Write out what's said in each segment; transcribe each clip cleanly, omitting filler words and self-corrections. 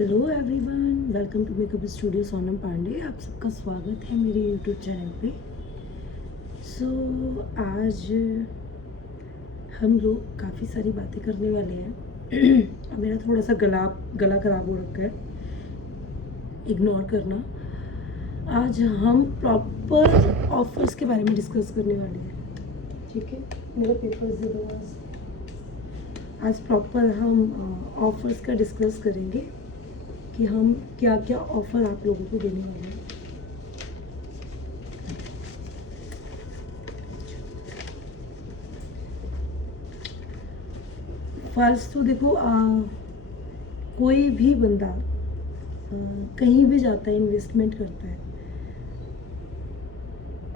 Hello everyone, welcome to makeup studio Sonam Pandey. आप सबका स्वागत है मेरे यूट्यूब चैनल पे। आज हम लोग काफ़ी सारी बातें करने वाले हैं। मेरा थोड़ा सा गला खराब हो रखा है, इग्नोर करना। आज हम प्रॉपर ऑफर्स के बारे में डिस्कस करने वाले हैं, ठीक है। मेरे पेपर्स दे दो। आज प्रॉपर हम ऑफर्स का डिस्कस करेंगे कि हम क्या क्या ऑफ़र आप लोगों को देने वाले हैं। फर्स्ट तो देखो, कोई भी बंदा कहीं भी जाता है, इन्वेस्टमेंट करता है,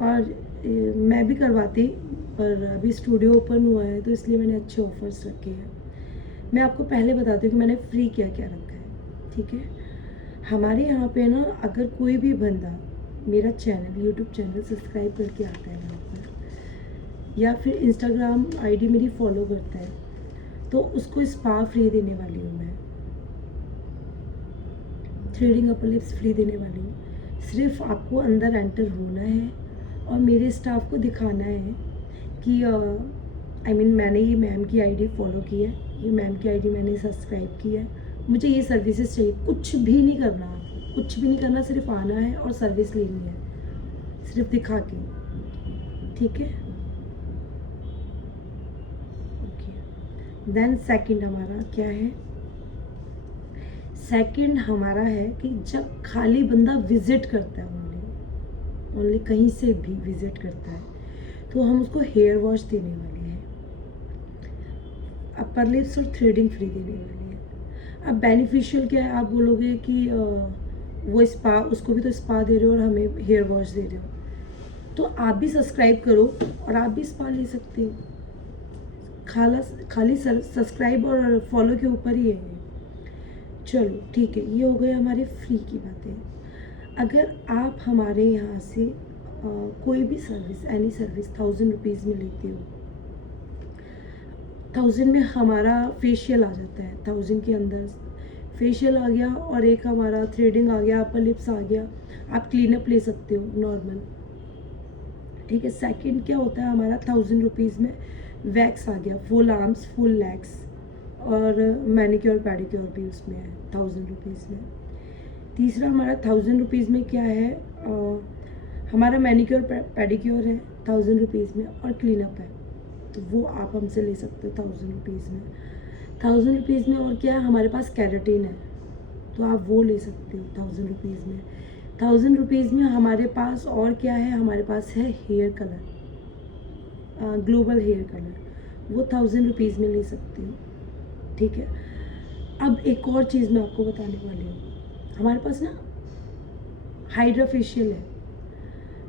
और मैं भी करवाती, पर अभी स्टूडियो ओपन हुआ है तो इसलिए मैंने अच्छे ऑफर्स रखे हैं। मैं आपको पहले बताती हूँ कि मैंने फ्री क्या क्या रखा है, ठीक है। हमारे यहाँ पे ना, अगर कोई भी बंदा मेरा चैनल, यूट्यूब चैनल सब्सक्राइब करके आता है यहाँ पर, या फिर इंस्टाग्राम आईडी मेरी फॉलो करता है, तो उसको स्पा फ्री देने वाली हूँ मैं, थ्रेडिंग अपर लिप्स फ्री देने वाली हूँ। सिर्फ आपको अंदर एंटर होना है और मेरे स्टाफ को दिखाना है कि मैंने ये मैम की आईडी फॉलो की है, ये मैम की आईडी मैंने सब्सक्राइब की है, मुझे ये सर्विसेज चाहिए। कुछ भी नहीं करना, आपको कुछ भी नहीं करना, सिर्फ आना है और सर्विस लेनी है, सिर्फ दिखा के, ठीक है। ओके, देन सेकंड हमारा क्या है? सेकंड हमारा है कि जब खाली बंदा विजिट करता है, ओनली कहीं से भी विजिट करता है, तो हम उसको हेयर वॉश देने वाले हैं, अपर लिप्स और थ्रेडिंग फ्री देने वाली है। अब बेनिफिशियल क्या है? आप बोलोगे कि वो स्पा, उसको भी तो स्पा दे रहे हो और हमें हेयर वॉश दे रहे हो, तो आप भी सब्सक्राइब करो और आप भी स्पा ले सकते हो। खाली सब्सक्राइब और फॉलो के ऊपर ही है। चलो ठीक है, ये हो गए हमारे फ्री की बातें। अगर आप हमारे यहाँ से कोई भी सर्विस, एनी सर्विस 1000 रुपीज़ में लेते हो, 1000 में हमारा फेशियल आ जाता है, 1000 के अंदर फेशियल आ गया और एक हमारा थ्रेडिंग आ गया, अपर लिप्स आ गया, आप क्लीनअप ले सकते हो नॉर्मल, ठीक है। सेकंड क्या होता है हमारा, 1000 रुपीज़ में वैक्स आ गया, फुल आर्म्स फुल लेग्स, और मैनिक्योर पैडिक्योर भी उसमें है 1000 रुपीज़ में। तीसरा हमारा 1000 रुपीज़ में क्या है, हमारा मैनिक्योर पैडिक्योर है 1000 रुपीज़ में, और क्लीनअप है, तो वो आप हमसे ले सकते हो 1000 रुपीज़ में। 1000 रुपीज़ में और क्या है, हमारे पास कैरेटीन है, तो आप वो ले सकते हो 1000 रुपीज़ में। 1000 रुपीज़ में हमारे पास और क्या है, हमारे पास है hair colour, global hair colour, वो 1000 रुपीज़ में ले सकते हो, ठीक है। अब एक और चीज़ मैं आपको बताने वाली हूँ, हमारे पास ना हाइड्रा फेशियल है।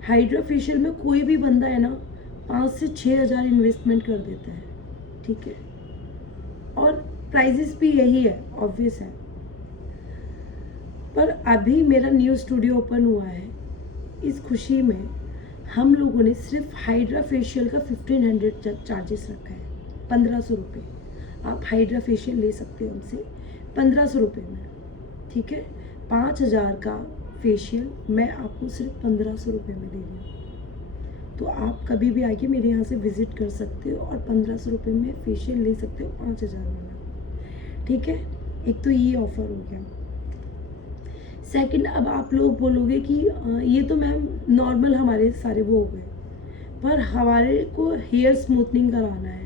हाइड्रा फेशियल में कोई भी बंदा है ना 5 से 6 हज़ार इन्वेस्टमेंट कर देता है, ठीक है, और प्राइजेस भी यही है, ऑब्वियस है। पर अभी मेरा न्यू स्टूडियो ओपन हुआ है, इस खुशी में हम लोगों ने सिर्फ हाइड्रा फेशियल का 1500 चार्जेस रखा है, 1500 रुपये। आप हाइड्रा फेशियल ले सकते हो हमसे 1500 रुपये में, ठीक है। 5000 का फेशियल मैं आपको सिर्फ 1500 रुपये में दे रही हूँ, तो आप कभी भी आके मेरे यहाँ से विज़िट कर सकते हो और 1500 रुपये में फेशियल ले सकते हो 5000 वाला, ठीक है। एक तो ये ऑफ़र हो गया। सेकंड, अब आप लोग बोलोगे कि ये तो मैम नॉर्मल हमारे सारे वो हो गए, पर हमारे को हेयर स्मूथनिंग कराना है,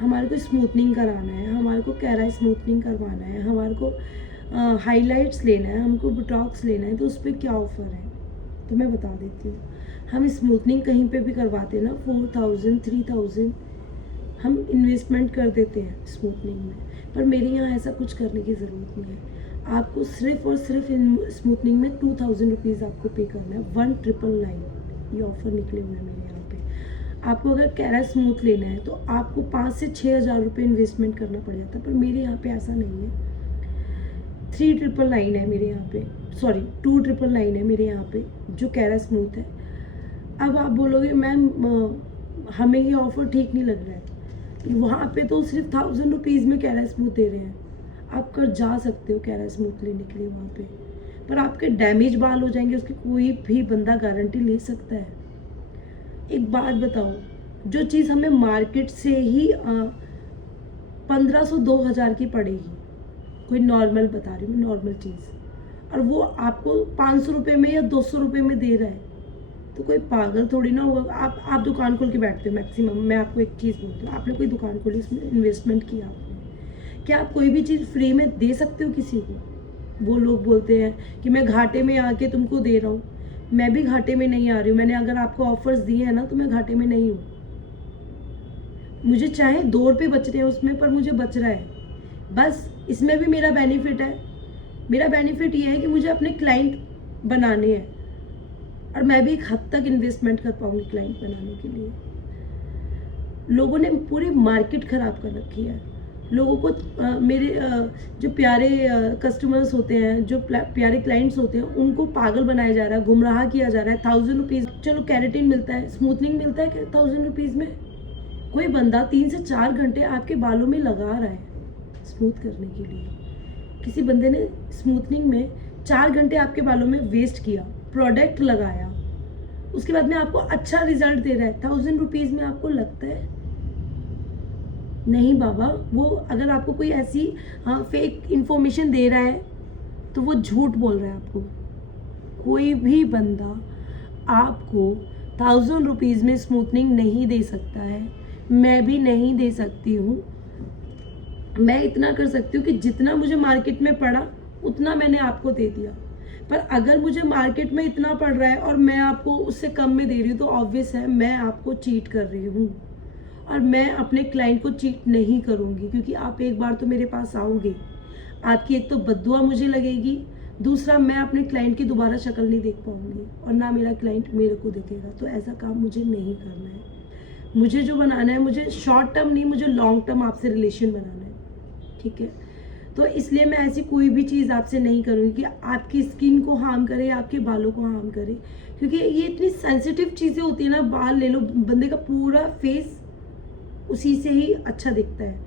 हमारे को स्मूथनिंग कराना है, हमारे को कैरा स्मूथनिंग करवाना है, हमारे को हाइलाइट्स लेना है, हमको बोटॉक्स लेना है, तो उस पर क्या ऑफ़र है तो मैं बता देती हूँ। हम स्मूथनिंग कहीं पे भी करवाते हैं ना, 4000 3000 हम इन्वेस्टमेंट कर देते हैं स्मूथनिंग में, पर मेरे यहाँ ऐसा कुछ करने की ज़रूरत नहीं है। आपको सिर्फ और सिर्फ स्मूथनिंग में 2000 रुपीज़ आपको पे करना है, 1999 ये ऑफ़र निकले हुए हैं मेरे यहाँ पे। आपको अगर कैरा स्मूथ लेना है तो आपको 5 से 6 हज़ार रुपये इन्वेस्टमेंट करना पड़ जाता है, पर मेरे यहाँ पे ऐसा नहीं है। 3999 है मेरे यहाँ पे, सॉरी 2999 है मेरे यहाँ पे जो कैरा स्मूथ है। अब आप बोलोगे मैम हमें ये ऑफ़र ठीक नहीं लग रहा है, वहाँ पे तो सिर्फ 1000 रुपीज़ में कैरा स्मूथ दे रहे हैं, आप कर जा सकते हो कैरा स्मूथ लेने के लिए वहाँ पे, पर आपके डैमेज बाल हो जाएंगे उसकी कोई भी बंदा गारंटी ले सकता है। एक बात बताओ, जो चीज़ हमें मार्केट से ही 1500-2000 की पड़ेगी, कोई नॉर्मल बता रही हूँ, नॉर्मल चीज़, और वो आपको 500 रुपये में या 200 रुपये में दे रहा है, तो कोई पागल थोड़ी ना होगा। आप दुकान खोल के बैठते हो मैक्सिमम, मैं आपको एक चीज़ बोलती हूँ, आपने कोई दुकान खोली, उसमें इन्वेस्टमेंट किया आपने, क्या आप कोई भी चीज़ फ्री में दे सकते हो किसी को? वो लोग बोलते हैं कि मैं घाटे में आके तुमको दे रहा हूँ, मैं भी घाटे में नहीं आ रही हूँ, मैंने अगर आपको ऑफर्स दिए हैं ना तो मैं घाटे में नहीं हूँ। मुझे चाहे 2 रुपये बच रहे हैं उसमें, पर मुझे बच रहा है, बस इसमें भी मेरा बेनिफिट है। मेरा बेनिफिट ये है कि मुझे अपने क्लाइंट बनाने हैं, और मैं भी एक हद तक इन्वेस्टमेंट कर पाऊंगी क्लाइंट बनाने के लिए। लोगों ने पूरी मार्केट ख़राब कर रखी है। लोगों को मेरे जो प्यारे कस्टमर्स होते हैं, जो प्यारे क्लाइंट्स होते हैं, उनको पागल बनाया जा रहा है, गुमराह किया जा रहा है। 1000 रुपीज़, चलो कैरेटिन मिलता है, स्मूथनिंग मिलता है क्या 1000 रुपीज़ में? कोई बंदा 3 से 4 घंटे आपके बालों में लगा रहा है स्मूथ करने के लिए। किसी बंदे ने स्मूथनिंग में 4 घंटे आपके बालों में वेस्ट किया, प्रोडक्ट लगाया, उसके बाद में आपको अच्छा रिजल्ट दे रहा है, 1000 रुपीज़ में आपको लगता है? नहीं बाबा, वो अगर आपको कोई ऐसी फेक इंफॉर्मेशन दे रहा है तो वो झूठ बोल रहा है आपको। कोई भी बंदा आपको 1000 रुपीज़ में स्मूथनिंग नहीं दे सकता है, मैं भी नहीं दे सकती हूँ। मैं इतना कर सकती हूँ कि जितना मुझे मार्केट में पड़ा उतना मैंने आपको दे दिया, पर अगर मुझे मार्केट में इतना पड़ रहा है और मैं आपको उससे कम में दे रही हूँ तो ऑब्वियस है मैं आपको चीट कर रही हूँ, और मैं अपने क्लाइंट को चीट नहीं करूँगी, क्योंकि आप एक बार तो मेरे पास आओगे, आपकी एक तो बद्दुआ मुझे लगेगी, दूसरा मैं अपने क्लाइंट की दोबारा शक्ल नहीं देख पाऊँगी, और ना मेरा क्लाइंट मेरे को देखेगा। तो ऐसा काम मुझे नहीं करना है। मुझे जो बनाना है, मुझे शॉर्ट टर्म नहीं, मुझे लॉन्ग टर्म आपसे रिलेशन बनाना है, ठीक है? तो इसलिए मैं ऐसी कोई भी चीज़ आपसे नहीं करूँगी कि आपकी स्किन को हार्म करे, आपके बालों को हार्म करे, क्योंकि ये इतनी सेंसिटिव चीज़ें होती है ना। बाल ले लो, बंदे का पूरा फेस उसी से ही अच्छा दिखता है।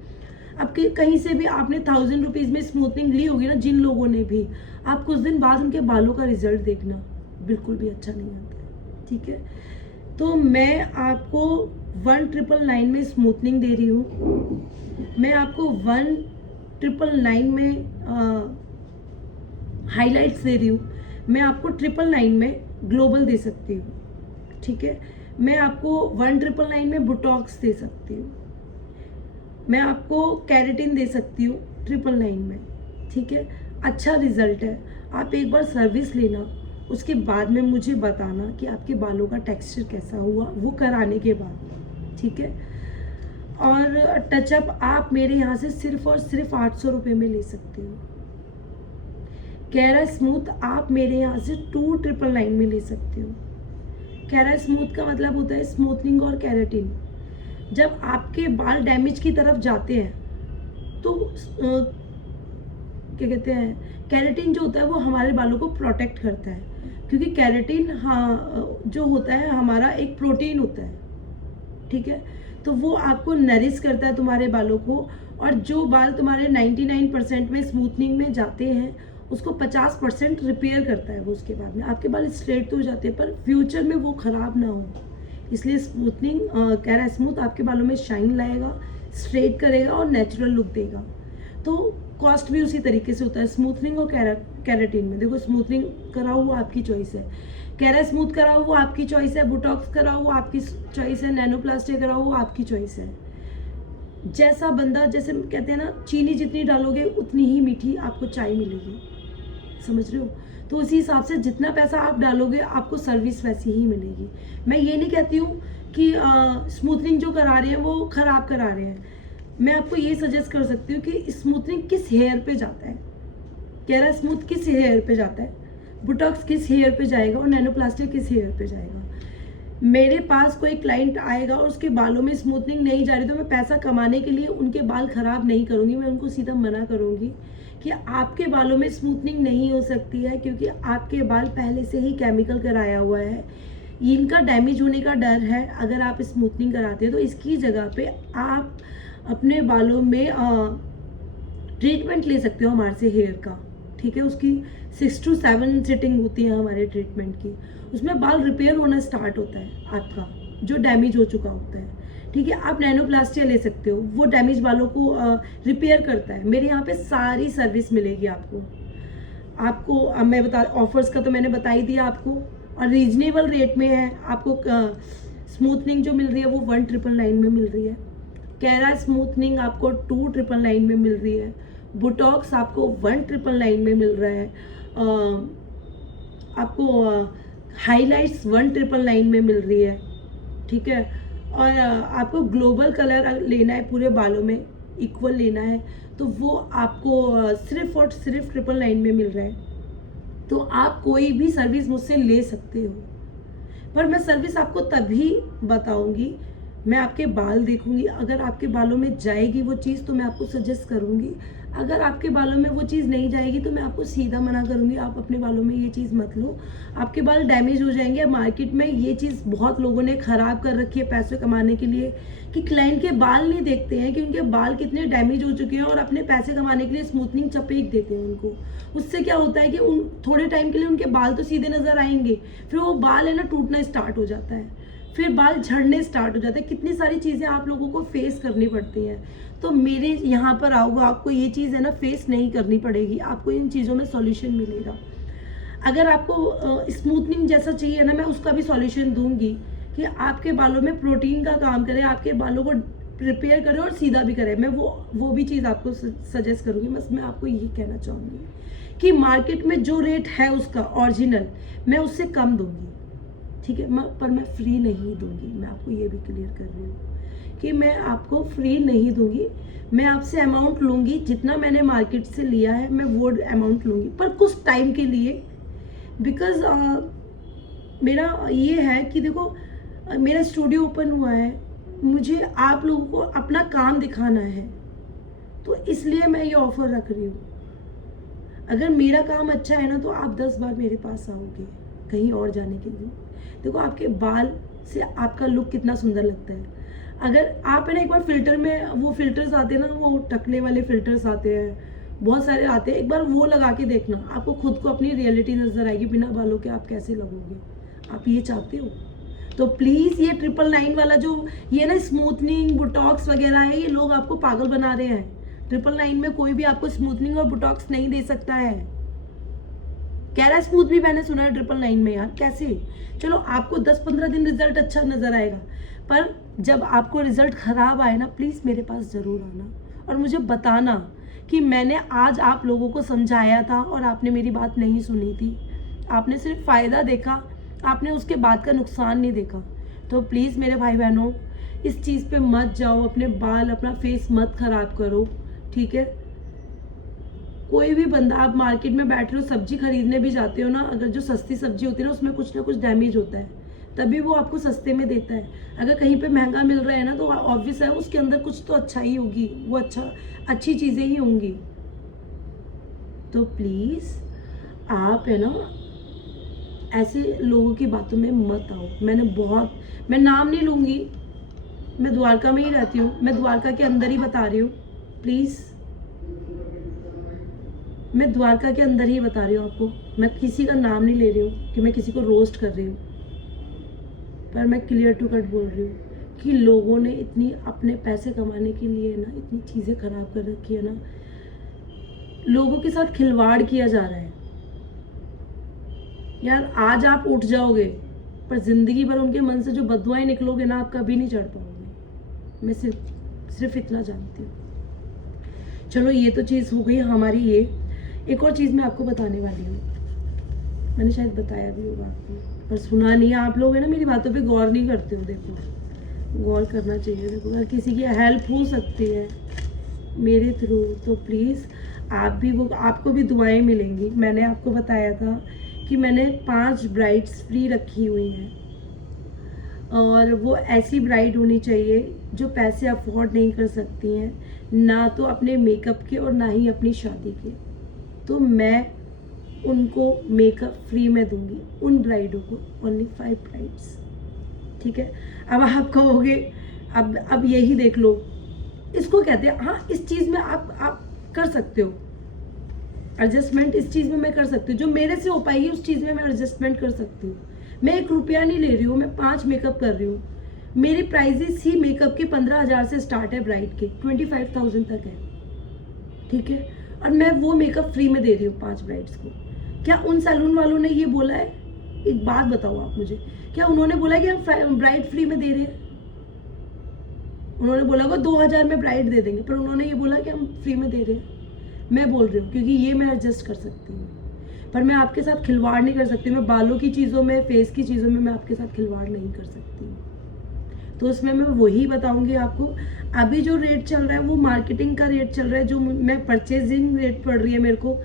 अब कहीं से भी आपने 1000 रुपीज़ में स्मूथनिंग ली होगी ना, जिन लोगों ने भी, आप कुछ दिन बाद उनके बालों का रिजल्ट देखना, बिल्कुल भी अच्छा नहीं आता है, ठीक है? तो मैं आपको 1999 में स्मूथनिंग दे रही हूँ, मैं आपको 1999 में हाइलाइट्स दे रही हूँ, मैं आपको 999 में ग्लोबल दे सकती हूँ, ठीक है? मैं आपको 1999 में बोटॉक्स दे सकती हूँ, मैं आपको कैरेटिन दे सकती हूँ 999 में, ठीक है? अच्छा रिजल्ट है। आप एक बार सर्विस लेना, उसके बाद में मुझे बताना कि आपके बालों का टेक्सचर कैसा हुआ, वो कराने के बाद, ठीक है? और टचअप आप मेरे यहाँ से सिर्फ और सिर्फ 800 रुपये में ले सकते हो। कैरा स्मूथ आप मेरे यहाँ से 2999 में ले सकते हो। कैरा स्मूथ का मतलब होता है स्मूथनिंग और कैरेटिन। जब आपके बाल डैमेज की तरफ जाते हैं तो क्या कहते हैं, कैरेटिन जो होता है वो हमारे बालों को प्रोटेक्ट करता है, क्योंकि कैरेटिन जो होता है हमारा एक प्रोटीन होता है, ठीक है? तो वो आपको नरिश करता है तुम्हारे बालों को, और जो बाल तुम्हारे 99% में स्मूथनिंग में जाते हैं उसको 50% रिपेयर करता है वो। उसके बाद में आपके बाल स्ट्रेट तो हो जाते हैं, पर फ्यूचर में वो ख़राब ना हो, इसलिए स्मूथनिंग कैरा स्मूथ आपके बालों में शाइन लाएगा, स्ट्रेट करेगा और नेचुरल लुक देगा। तो कॉस्ट भी उसी तरीके से होता है स्मूथनिंग और कैरेटिन में। देखो, स्मूथनिंग कराओ वो आपकी चॉइस है, कैरा स्मूथ कराओ वो आपकी चॉइस है, बोटॉक्स कराओ वो आपकी चॉइस है, नैनोप्लास्टी कराओ वो आपकी चॉइस है। जैसा बंदा, जैसे कहते हैं ना, चीनी जितनी डालोगे उतनी ही मीठी आपको चाय मिलेगी, समझ रहे हो? तो उसी हिसाब से जितना पैसा आप डालोगे आपको सर्विस वैसी ही मिलेगी। मैं ये नहीं कहती हूँ कि स्मूथनिंग जो करा रहे हैं वो ख़राब करा रहे हैं। मैं आपको ये सजेस्ट कर सकती हूँ कि स्मूथनिंग किस हेयर पे जाता है, कैरा स्मूथ किस हेयर पे जाता है, बोटॉक्स किस हेयर पे जाएगा और नैनोप्लास्टी किस हेयर पे जाएगा। मेरे पास कोई क्लाइंट आएगा और उसके बालों में स्मूथनिंग नहीं जा रही तो मैं पैसा कमाने के लिए उनके बाल ख़राब नहीं करूँगी, मैं उनको सीधा मना करूँगी कि आपके बालों में स्मूथनिंग नहीं हो सकती है, क्योंकि आपके बाल पहले से ही केमिकल कराया हुआ है, इनका डैमेज होने का डर है। अगर आप स्मूथनिंग कराते हैं तो इसकी जगह पे आप अपने बालों में ट्रीटमेंट ले सकते हो हमारे से हेयर का, ठीक है। उसकी 6 to 7 सिटिंग होती है हमारे ट्रीटमेंट की। उसमें बाल रिपेयर होना स्टार्ट होता है आपका, जो डैमेज हो चुका होता है, ठीक है। आप नैनोप्लास्टिया ले सकते हो, वो डैमेज बालों को रिपेयर करता है। मेरे यहाँ पे सारी सर्विस मिलेगी आपको। अब मैं बता, ऑफर्स का तो मैंने बता ही दिया आपको, और रीजनेबल रेट में है आपको। स्मूथनिंग जो मिल रही है वो 1999 में मिल रही है। कैरा स्मूथनिंग आपको 2999 में मिल रही है। बोटॉक्स आपको 1999 में मिल रहा है। आपको हाईलाइट्स 1999 में मिल रही है, ठीक है। और आपको ग्लोबल कलर लेना है, पूरे बालों में इक्वल लेना है, तो वो आपको सिर्फ और सिर्फ 999 में मिल रहा है। तो आप कोई भी सर्विस मुझसे ले सकते हो, पर मैं सर्विस आपको तभी बताऊंगी, मैं आपके बाल देखूंगी। अगर आपके बालों में जाएगी वो चीज़ तो मैं आपको सजेस्ट करूंगी। अगर आपके बालों में वो चीज़ नहीं जाएगी तो मैं आपको सीधा मना करूंगी, आप अपने बालों में ये चीज़ मत लो, आपके बाल डैमेज हो जाएंगे। मार्केट में ये चीज़ बहुत लोगों ने ख़राब कर रखी है पैसे कमाने के लिए, कि क्लाइंट के बाल नहीं देखते हैं कि उनके बाल कितने डैमेज हो चुके हैं, और अपने पैसे कमाने के लिए स्मूथनिंग चपेट देते हैं उनको। उससे क्या होता है कि उन थोड़े टाइम के लिए उनके बाल तो सीधे नज़र आएंगे, फिर वो बाल है ना टूटना स्टार्ट हो जाता है, फिर बाल झड़ने स्टार्ट हो जाते हैं। कितनी सारी चीज़ें आप लोगों को फेस करनी पड़ती हैं। तो मेरे यहाँ पर आओगे, आपको ये चीज़ है ना फेस नहीं करनी पड़ेगी, आपको इन चीज़ों में सॉल्यूशन मिलेगा। अगर आपको स्मूथनिंग जैसा चाहिए ना, मैं उसका भी सॉल्यूशन दूंगी कि आपके बालों में प्रोटीन का काम करे, आपके बालों को रिपेयर करे और सीधा भी करे। मैं वो भी चीज़ आपको सजेस्ट करूँगी। बस मैं आपको ये कहना चाहूँगी कि मार्केट में जो रेट है उसका ओरिजिनल, मैं उससे कम दूंगी, ठीक है। पर मैं फ्री नहीं दूंगी, मैं आपको ये भी क्लियर कर रही हूँ कि मैं आपको फ्री नहीं दूंगी। मैं आपसे अमाउंट लूँगी, जितना मैंने मार्केट से लिया है मैं वो अमाउंट लूँगी, पर कुछ टाइम के लिए। बिकॉज मेरा ये है कि देखो, मेरा स्टूडियो ओपन हुआ है, मुझे आप लोगों को अपना काम दिखाना है, तो इसलिए मैं ये ऑफ़र रख रही हूँ। अगर मेरा काम अच्छा है ना तो आप 10 बार मेरे पास आओगे कहीं और जाने के लिए। देखो आपके बाल से आपका लुक कितना सुंदर लगता है। अगर आप है ना एक बार फिल्टर में, वो फिल्टर्स आते हैं ना, वो टकले वाले फिल्टर्स आते हैं, बहुत सारे आते हैं, एक बार वो लगा के देखना, आपको खुद को अपनी रियलिटी नजर आएगी, बिना बालों के आप कैसे लगोगे। आप ये चाहते हो तो प्लीज़ ये 999 वाला जो ये ना स्मूथनिंग बोटॉक्स वगैरह है, ये लोग आपको पागल बना रहे हैं। 999 में कोई भी आपको स्मूथनिंग और बोटॉक्स नहीं दे सकता है। कैरा स्मूथ भी मैंने सुना है 999 में, यार कैसे। चलो आपको 10-15 दिन रिजल्ट अच्छा नजर आएगा, पर जब आपको रिजल्ट खराब आए ना, प्लीज़ मेरे पास ज़रूर आना और मुझे बताना कि मैंने आज आप लोगों को समझाया था और आपने मेरी बात नहीं सुनी थी, आपने सिर्फ फ़ायदा देखा, आपने उसके बाद का नुकसान नहीं देखा। तो प्लीज़ मेरे भाई बहनों, इस चीज़ पे मत जाओ, अपने बाल अपना फेस मत ख़राब करो, ठीक है। कोई भी बंदा, आप मार्केट में बैठ रहे हो, सब्जी खरीदने भी जाते हो ना, अगर जो सस्ती सब्जी होती है ना उसमें कुछ ना कुछ डैमेज होता है, तभी वो आपको सस्ते में देता है। अगर कहीं पे महंगा मिल रहा है ना, तो ऑब्वियस है उसके अंदर कुछ तो अच्छा ही होगी, वो अच्छी चीज़ें ही होंगी। तो प्लीज़ आप है ना ऐसे लोगों की बातों में मत आओ। मैं नाम नहीं लूँगी, मैं द्वारका में ही रहती हूँ, मैं द्वारका के अंदर ही बता रही हूँ, प्लीज़ मैं द्वारका के अंदर ही बता रही हूँ आपको। मैं किसी का नाम नहीं ले रही हूँ कि मैं किसी को रोस्ट कर रही हूँ, पर मैं क्लियर टू कट बोल रही हूँ कि लोगों ने इतनी अपने पैसे कमाने के लिए ना इतनी चीज़ें खराब कर रखी है ना, लोगों के साथ खिलवाड़ किया जा रहा है। यार आज आप उठ जाओगे, पर जिंदगी भर उनके मन से जो बददुआएं निकलोगे ना, आप कभी नहीं चढ़ पाओगे। मैं सिर्फ इतना जानती हूँ। चलो ये तो चीज़ हो गई हमारी। ये एक और चीज़ मैं आपको बताने वाली हूँ, मैंने शायद बताया भी होगा आपको, पर सुना नहीं है। आप लोग है ना मेरी बातों पे गौर नहीं करते हो। देखो गौर करना चाहिए। देखो अगर किसी की हेल्प हो सकती है मेरे थ्रू, तो प्लीज़ आपको भी दुआएं मिलेंगी। मैंने आपको बताया था कि मैंने 5 ब्राइड्स फ्री रखी हुई हैं, और वो ऐसी ब्राइड होनी चाहिए जो पैसे अफोर्ड नहीं कर सकती हैं, ना तो अपने मेकअप के और ना ही अपनी शादी के। तो मैं उनको मेकअप फ्री में दूंगी, उन ब्राइडों को, ओनली 5 ब्राइड्स, ठीक है। अब आप कहोगे अब यही देख लो, इसको कहते हैं, हाँ इस चीज़ में आप कर सकते हो, एडजस्टमेंट इस चीज़ में मैं कर सकती हूँ, जो मेरे से हो पाएगी उस चीज़ में मैं एडजस्टमेंट कर सकती हूँ। मैं 1 रुपया नहीं ले रही हूँ, मैं 5 मेकअप कर रही हूँ। मेरी प्राइजेस ही मेकअप के 15,000 से स्टार्ट है, ब्राइड के 25,000 तक है, ठीक है। और मैं वो मेकअप फ्री में दे रही हूँ 5 ब्राइड्स को। क्या उन सैलून वालों ने ये बोला है? एक बात बताओ आप मुझे, क्या उन्होंने बोला है कि हम ब्राइड फ्री में दे रहे हैं? उन्होंने बोला होगा 2,000 में ब्राइड दे देंगे, पर उन्होंने ये बोला कि हम फ्री में दे रहे हैं। मैं बोल रही हूँ क्योंकि ये मैं एडजस्ट कर सकती हूँ, पर मैं आपके साथ खिलवाड़ नहीं कर सकती। मैं बालों की चीज़ों में, फेस की चीज़ों में मैं आपके साथ खिलवाड़ नहीं कर सकती हूँ। तो उसमें मैं वही बताऊंगी आपको। अभी जो रेट चल रहा है वो मार्केटिंग का रेट चल रहा है, जो मैं परचेजिंग रेट पड़ रही है मेरे को।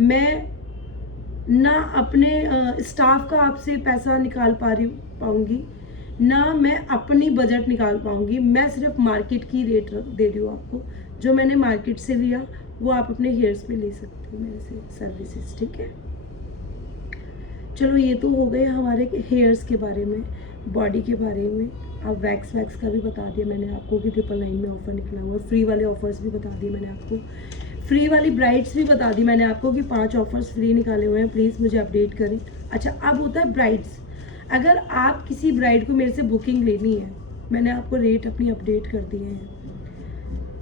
मैं ना अपने स्टाफ का आपसे पैसा निकाल पाऊंगी, ना मैं अपनी बजट निकाल पाऊंगी। मैं सिर्फ मार्केट की रेट दे रही हूँ आपको। जो मैंने मार्केट से लिया वो आप अपने हेयर्स पे ले सकते हो मेरे से सर्विसेज, ठीक है। चलो ये तो हो गए हमारे हेयर्स के बारे में, बॉडी के बारे में। अब वैक्स का भी बता दिया मैंने आपको कि 999 में ऑफ़र निकला हुआ है। फ्री वाले ऑफर्स भी बता दिए मैंने आपको, फ्री वाली ब्राइड्स भी बता दी मैंने आपको कि 5 ऑफर्स फ्री निकाले हुए हैं, प्लीज़ मुझे अपडेट करें। अच्छा, अब होता है ब्राइड्स। अगर आप किसी ब्राइड को मेरे से बुकिंग लेनी है, मैंने आपको रेट अपनी अपडेट कर दिए हैं।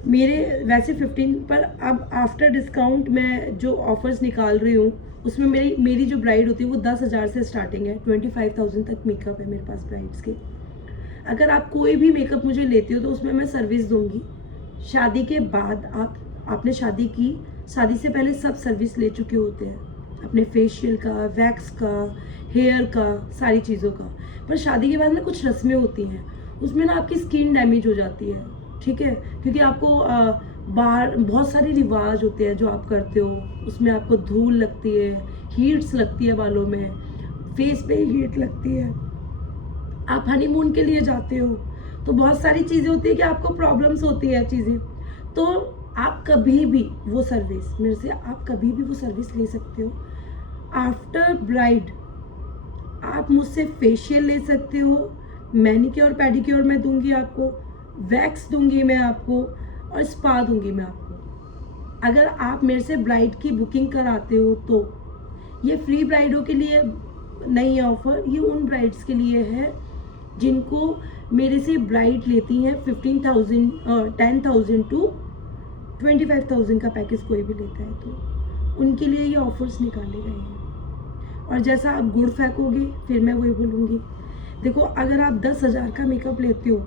मेरे वैसे 15 पर, अब आफ्टर डिस्काउंट मैं जो ऑफर्स निकाल रही हूँ उसमें मेरी जो ब्राइड होती है वो 10,000 से स्टार्टिंग है, 25,000 तक मेकअप है मेरे पास ब्राइड्स के। अगर आप कोई भी मेकअप मुझे लेते हो तो उसमें मैं सर्विस दूंगी। शादी के बाद आपने शादी की, शादी से पहले सब सर्विस ले चुके होते हैं, अपने फेशियल का, वैक्स का, हेयर का, सारी चीज़ों का। पर शादी के बाद ना कुछ रस्में होती हैं, उसमें ना आपकी स्किन डैमेज हो जाती है, ठीक है। क्योंकि आपको बाहर बहुत सारे रिवाज होते हैं जो आप करते हो, उसमें आपको धूल लगती है, हीट्स लगती है बालों में, फेस पे हीट लगती है। आप हनीमून के लिए जाते हो तो बहुत सारी चीज़ें होती है कि आपको प्रॉब्लम्स होती है चीज़ें। तो आप कभी भी वो सर्विस मेरे से, आप कभी भी वो सर्विस ले सकते हो। आफ्टर ब्राइड आप मुझसे फेशियल ले सकते हो, मैनिक्योर पेडिक्योर मैं दूंगी आपको, वैक्स दूंगी मैं आपको, और स्पा दूंगी मैं आपको। अगर आप मेरे से ब्राइड की बुकिंग कराते हो तो ये फ्री ब्राइडों के लिए नहीं है ऑफर, ये उन ब्राइड्स के लिए है जिनको मेरे से ब्राइड लेती हैं 15,000 10,000 टू 25,000 का पैकेज कोई भी लेता है, तो उनके लिए ये ऑफर्स निकाले गए हैं। और जैसा आप गुड़ फेंकोगे फिर मैं वही बोलूँगी। देखो, अगर आप 10,000 का मेकअप लेते हो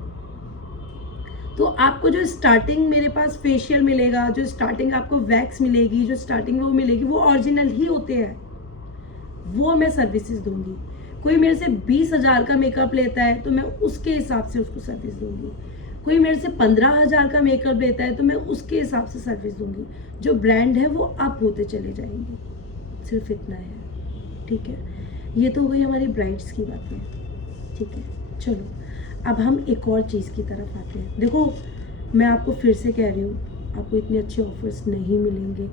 तो आपको जो स्टार्टिंग मेरे पास फेशियल मिलेगा, जो स्टार्टिंग आपको वैक्स मिलेगी, जो स्टार्टिंग वो मिलेगी, वो ओरिजिनल ही होते हैं, वो मैं सर्विसेज दूंगी। कोई मेरे से 20,000 का मेकअप लेता है तो मैं उसके हिसाब से उसको सर्विस दूंगी। कोई मेरे से 15,000 का मेकअप लेता है तो मैं उसके हिसाब से सर्विस दूंगी। जो ब्रांड है वो अप होते चले जाएंगे, सिर्फ इतना है, ठीक है। ये तो हो गई हमारी ब्राइड्स की बातें, ठीक है। चलो अब हम एक और चीज़ की तरफ आते हैं। देखो, मैं आपको फिर से कह रही हूँ, आपको इतने अच्छे ऑफर्स नहीं मिलेंगे।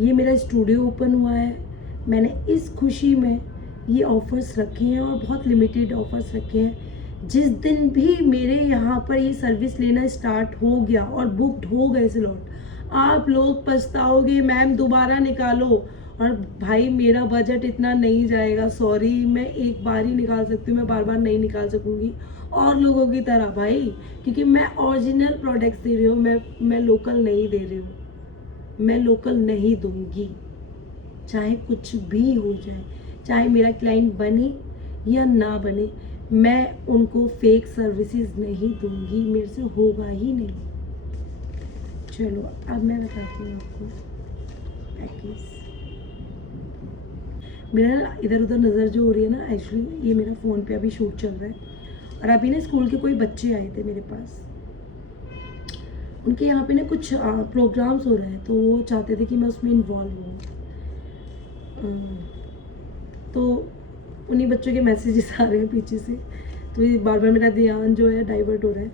ये मेरा स्टूडियो ओपन हुआ है, मैंने इस खुशी में ये ऑफ़र्स रखे हैं और बहुत लिमिटेड ऑफ़र्स रखे हैं। जिस दिन भी मेरे यहाँ पर ये सर्विस लेना स्टार्ट हो गया और बुकड हो गए स्लॉट, आप लोग पछताओगे, मैम दोबारा निकालो। और भाई मेरा बजट इतना नहीं जाएगा, सॉरी, मैं एक बार ही निकाल सकती हूँ, मैं बार बार नहीं निकाल सकूँगी और लोगों की तरह भाई, क्योंकि मैं ओरिजिनल प्रोडक्ट्स दे रही हूँ, मैं लोकल नहीं दे रही हूँ, मैं लोकल नहीं दूँगी, चाहे कुछ भी हो जाए, चाहे मेरा क्लाइंट बने या ना बने, मैं उनको फेक सर्विसेज नहीं दूंगी, मेरे से होगा ही नहीं। चलो अब मैं बताती हूँ आपको पैकेज। मेरा ना इधर उधर नज़र जो हो रही है ना, एक्चुअली ये मेरा फ़ोन पे अभी शूट चल रहा है। और अभी ना स्कूल के कोई बच्चे आए थे मेरे पास, उनके यहाँ पे ना कुछ प्रोग्राम्स हो रहे हैं, तो वो चाहते थे कि मैं उसमें इन्वॉल्व हूँ। तो उन्हीं बच्चों के मैसेजेस आ रहे हैं पीछे से, तो ये बार बार मेरा ध्यान जो है डाइवर्ट हो रहा है।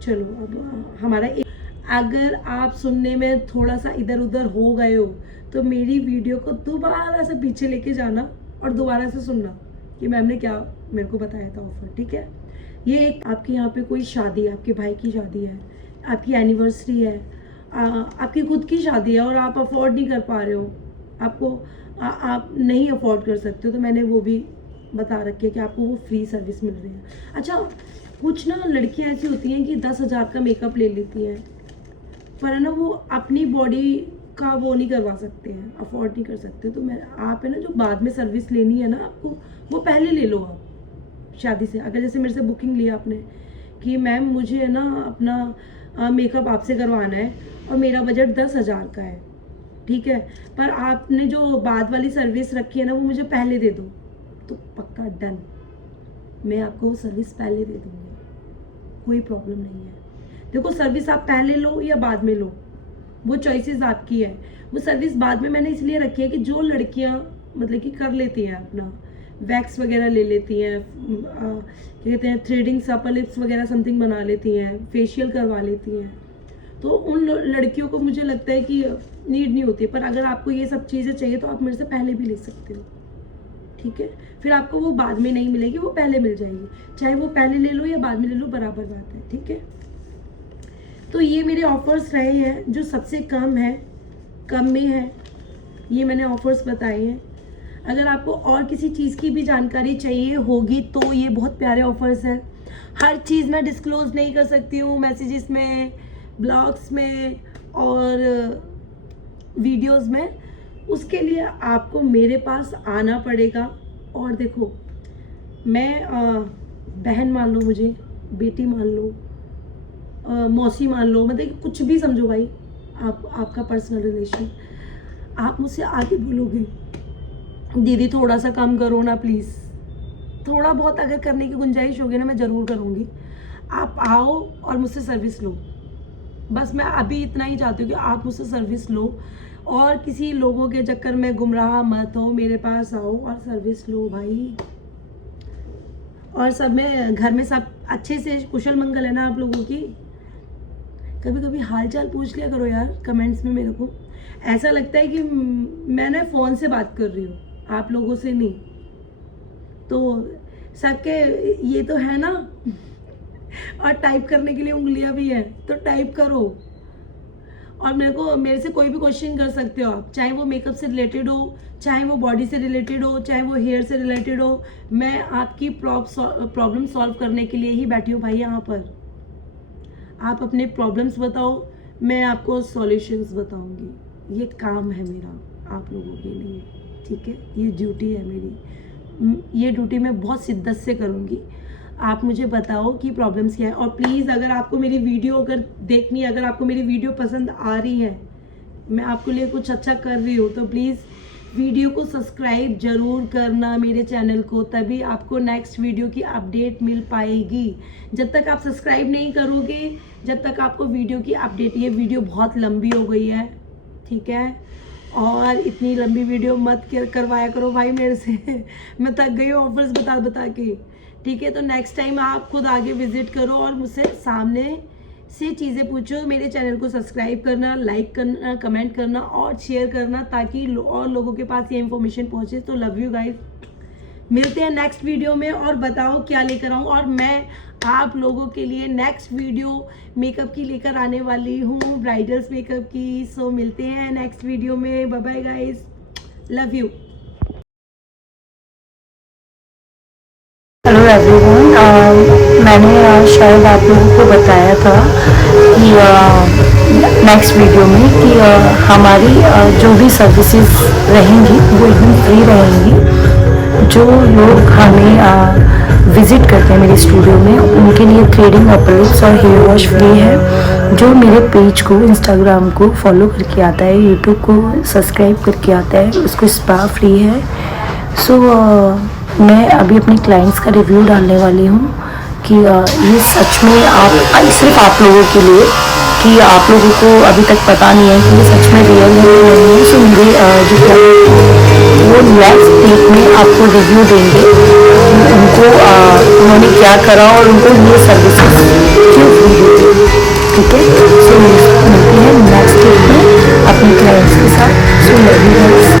चलो अब हमारा अगर आप सुनने में थोड़ा सा इधर उधर हो गए हो तो मेरी वीडियो को दोबारा से पीछे लेके जाना और दोबारा से सुनना कि मैम ने क्या मेरे को बताया था ऑफर, ठीक है। ये एक आपके यहाँ पे कोई शादी है, आपके भाई की शादी है, आपकी एनिवर्सरी है, आपकी खुद की शादी है और आप अफोर्ड नहीं कर पा रहे हो, आपको आप नहीं अफोर्ड कर सकते हो, तो मैंने वो भी बता रखी है कि आपको वो फ्री सर्विस मिल रही है। अच्छा, कुछ ना लड़कियां ऐसी होती हैं कि 10,000 का मेकअप ले लेती हैं, पर है ना वो अपनी बॉडी का वो नहीं करवा सकते हैं, अफोर्ड नहीं कर सकते। तो मैं आप है ना जो बाद में सर्विस लेनी है ना आपको, वो पहले ले लो आप शादी से। अगर जैसे मेरे से बुकिंग लिया आपने कि मैम मुझे है ना अपना मेकअप आपसे करवाना है और मेरा बजट 10,000 का है, ठीक है, पर आपने जो बाद वाली सर्विस रखी है ना वो मुझे पहले दे दो, तो पक्का डन, मैं आपको वो सर्विस पहले दे दूँगी, कोई प्रॉब्लम नहीं है। देखो सर्विस आप पहले लो या बाद में लो, वो चॉइसेस आपकी है। वो सर्विस बाद में मैंने इसलिए रखी है कि जो लड़कियां मतलब कि कर लेती हैं अपना वैक्स वगैरह ले लेती हैं, क्या कहते हैं थ्रेडिंग, अपर लिप्स वगैरह समथिंग बना लेती हैं, फेशियल करवा लेती हैं, तो उन लड़कियों को मुझे लगता है कि नीड नहीं होती है। पर अगर आपको ये सब चीज़ें चाहिए तो आप मेरे से पहले भी ले सकते हो, ठीक है। फिर आपको वो बाद में नहीं मिलेगी, वो पहले मिल जाएगी, चाहे वो पहले ले लो या बाद में ले लो, बराबर बात है, ठीक है। तो ये मेरे ऑफर्स रहे हैं जो सबसे कम में है, ये मैंने ऑफर्स बताए हैं। अगर आपको और किसी चीज़ की भी जानकारी चाहिए होगी तो ये बहुत प्यारे ऑफर्स हैं। हर चीज़ मैं डिस्क्लोज नहीं कर सकती हूँ मैसेजेस में, ब्लॉग्स में और वीडियोस में, उसके लिए आपको मेरे पास आना पड़ेगा। और देखो मैं बहन मान लो, मुझे बेटी मान लो, मौसी मान लो, मतलब कुछ भी समझो भाई, आपका पर्सनल रिलेशन, आप मुझसे आके बोलोगे दीदी थोड़ा सा कम करो ना प्लीज़, थोड़ा बहुत अगर करने की गुंजाइश होगी ना मैं ज़रूर करूँगी। आप आओ और मुझसे सर्विस लो, बस मैं अभी इतना ही चाहती हूँ कि आप मुझसे सर्विस लो और किसी लोगों के चक्कर में गुमराह मत हो, मेरे पास आओ और सर्विस लो भाई। और सब में घर में सब अच्छे से कुशल मंगल है ना आप लोगों की? कभी कभी हाल चाल पूछ लिया करो यार कमेंट्स में, मेरे को ऐसा लगता है कि मैं ना फ़ोन से बात कर रही हूँ, आप लोगों से नहीं। तो सबके ये तो है ना और टाइप करने के लिए उंगलियां भी हैं, तो टाइप करो। और मेरे से कोई भी क्वेश्चन कर सकते हो आप, चाहे वो मेकअप से रिलेटेड हो, चाहे वो बॉडी से रिलेटेड हो, चाहे वो हेयर से रिलेटेड हो, मैं आपकी प्रॉब्लम सॉल्व करने के लिए ही बैठी हूँ भाई यहाँ पर। आप अपने प्रॉब्लम्स बताओ, मैं आपको सॉल्यूशंस बताऊंगी। ये काम है मेरा आप लोगों के लिए, ठीक है, ये ड्यूटी है मेरी, ये ड्यूटी मैं बहुत शिद्दत से करूँगी। आप मुझे बताओ कि प्रॉब्लम्स क्या है। और प्लीज़ अगर आपको मेरी वीडियो अगर देखनी है, अगर आपको मेरी वीडियो पसंद आ रही है, मैं आपके लिए कुछ अच्छा कर रही हूँ, तो प्लीज़ वीडियो को सब्सक्राइब ज़रूर करना मेरे चैनल को, तभी आपको नेक्स्ट वीडियो की अपडेट मिल पाएगी। जब तक आप सब्सक्राइब नहीं करोगे, जब तक आपको वीडियो की अपडेट, ये वीडियो बहुत लंबी हो गई है, ठीक है, और इतनी लंबी वीडियो मत करवाया करो भाई मेरे से मैं थक गई हूँ ऑफर्स बता बता के, ठीक है। तो नेक्स्ट टाइम आप खुद आगे विजिट करो और मुझसे सामने से चीज़ें पूछो। मेरे चैनल को सब्सक्राइब करना, लाइक करना, कमेंट करना और शेयर करना, ताकि और लोगों के पास ये इन्फॉर्मेशन पहुँचे। तो लव यू गाइस, मिलते हैं नेक्स्ट वीडियो में, और बताओ क्या लेकर आऊँ। और मैं आप लोगों के लिए नेक्स्ट वीडियो मेकअप की लेकर आने वाली हूँ, ब्राइडल्स मेकअप की। सो मिलते हैं नेक्स्ट वीडियो में, bye bye guys, love you. Hello everyone, मैंने शायद आप लोगों को बताया था कि नेक्स्ट वीडियो में कि हमारी जो भी सर्विसेज रहेंगी वो एकदम फ्री रहेंगी। जो लोग हमें विज़िट करते हैं मेरे स्टूडियो में, उनके लिए थ्रेडिंग, अपर लिप्स और हेयर वॉश फ्री है। जो मेरे पेज को, इंस्टाग्राम को फॉलो करके आता है, यूट्यूब को सब्सक्राइब करके आता है, उसको स्पा फ्री है। सो मैं अभी अपने क्लाइंट्स का रिव्यू डालने वाली हूँ कि ये सच में सिर्फ आप लोगों के लिए, कि आप लोगों को अभी तक पता नहीं है कि ये सच में रियल है या नहीं है। सो मेरे जो क्लाइंट वो नेक्स्ट वीक में आपको रिव्यू देंगे, उनको उन्होंने क्या करा और उनको ये सर्विसेज क्यों फ्री देते, ठीक है। सो मिलते हैं नेक्स्ट वीक में अपने क्लाइंट्स के साथ। So love you guys.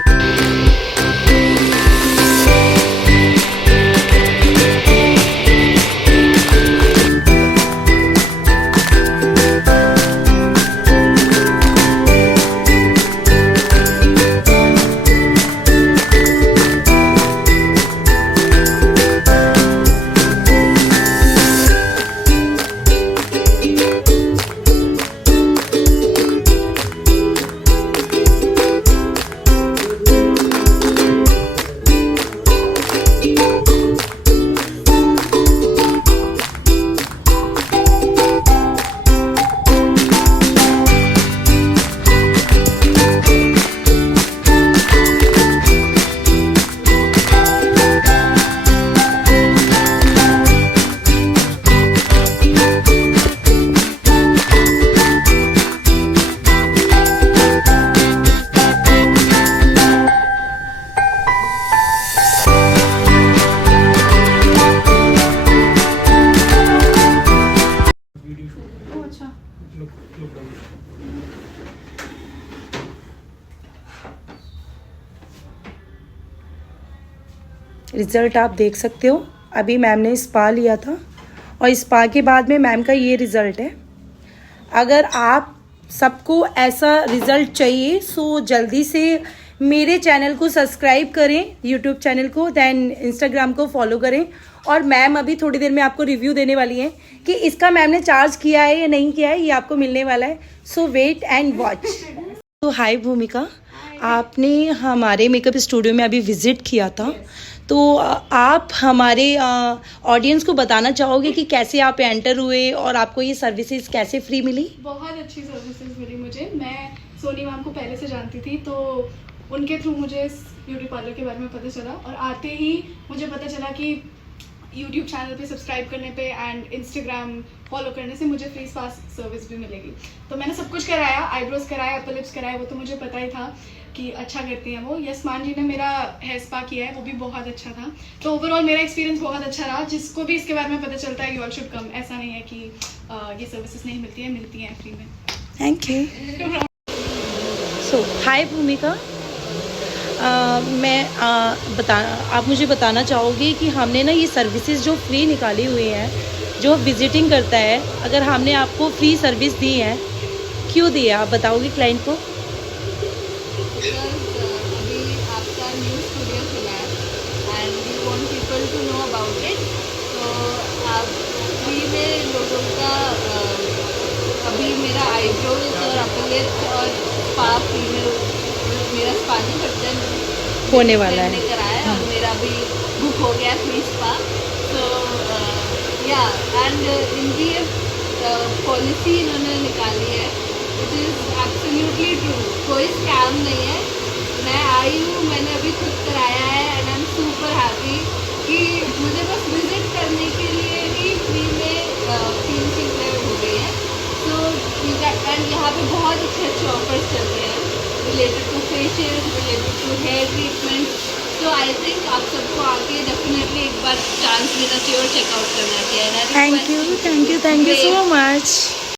Result आप देख सकते हो। अभी मैम ने स्पा लिया था और स्पा के बाद में मैम का ये रिज़ल्ट है। अगर आप सबको ऐसा रिज़ल्ट चाहिए सो जल्दी से मेरे चैनल को सब्सक्राइब करें, यूट्यूब चैनल को, दैन इंस्टाग्राम को फॉलो करें। और मैम अभी थोड़ी देर में आपको रिव्यू देने वाली हैं कि इसका मैम ने चार्ज किया है या नहीं किया है, ये आपको मिलने वाला है। सो वेट एंड वॉच। तो हाय भूमिका, आपने हमारे मेकअप स्टूडियो में अभी विज़िट किया था, तो आप हमारे ऑडियंस को बताना चाहोगे कि कैसे आप एंटर हुए और आपको ये सर्विसेज कैसे फ्री मिली? बहुत अच्छी सर्विसेज मिली मुझे। मैं सोनी मैम को पहले से जानती थी, तो उनके थ्रू मुझे इस ब्यूटी पार्लर के बारे में पता चला और आते ही मुझे पता चला कि यूट्यूब चैनल पे सब्सक्राइब करने पे एंड इंस्टाग्राम फॉलो करने से मुझे फ्री स्पा सर्विस भी मिलेगी। तो मैंने सब कुछ कराया, आईब्रोज कराया, अपर लिप्स कराया, वो तो मुझे पता ही था कि अच्छा करती हैं वो। यशमान जी ने मेरा हेयर स्पा किया है, वो भी बहुत अच्छा था। तो ओवरऑल मेरा एक्सपीरियंस बहुत अच्छा रहा। जिसको भी इसके बारे में पता चलता है यू ऑल शुड कम। ऐसा नहीं है कि ये सर्विसेज नहीं मिलती हैं फ्री में। Thank you. सो हाय भूमिका, आप मुझे बताना चाहोगे कि हमने ना ये सर्विसेज जो फ्री निकाली हुई हैं, जो विजिटिंग करता है, अगर हमने आपको फ्री सर्विस दी है, क्यों दी है, आप बताओगे क्लाइंट को? अभी आपका न्यू स्टूडियो खुला है and we want people to know about it. तो आप फ्री में लोगों का अभी मेरा आईब्रोज और अपर लिप्स और स्पा फ्री में, मेरा स्पा नहीं करते होने वाला है, कराया और मेरा भी बुक हो गया फ्री स्पा। तो या एंड इनकी पॉलिसी इन्होंने निकाली है, इट इज़ एब्सोल्युटली ट्रू, कोई स्कैम नहीं है। मैं आई हूँ, मैंने अभी खुद कराया है and I am super happy कि मुझे बस विजिट करने के लिए ही फ्री में 3 चीज़ें हो गई हैं। तो एंड यहाँ पे बहुत अच्छे ऑफर्स चल रहे हैं related to facial, related to hair treatment. तो आई थिंक आप सबको आके डेफिनेटली एक बार चांस देना चाहिए और चेकआउट करना चाहिए। Thank you so much.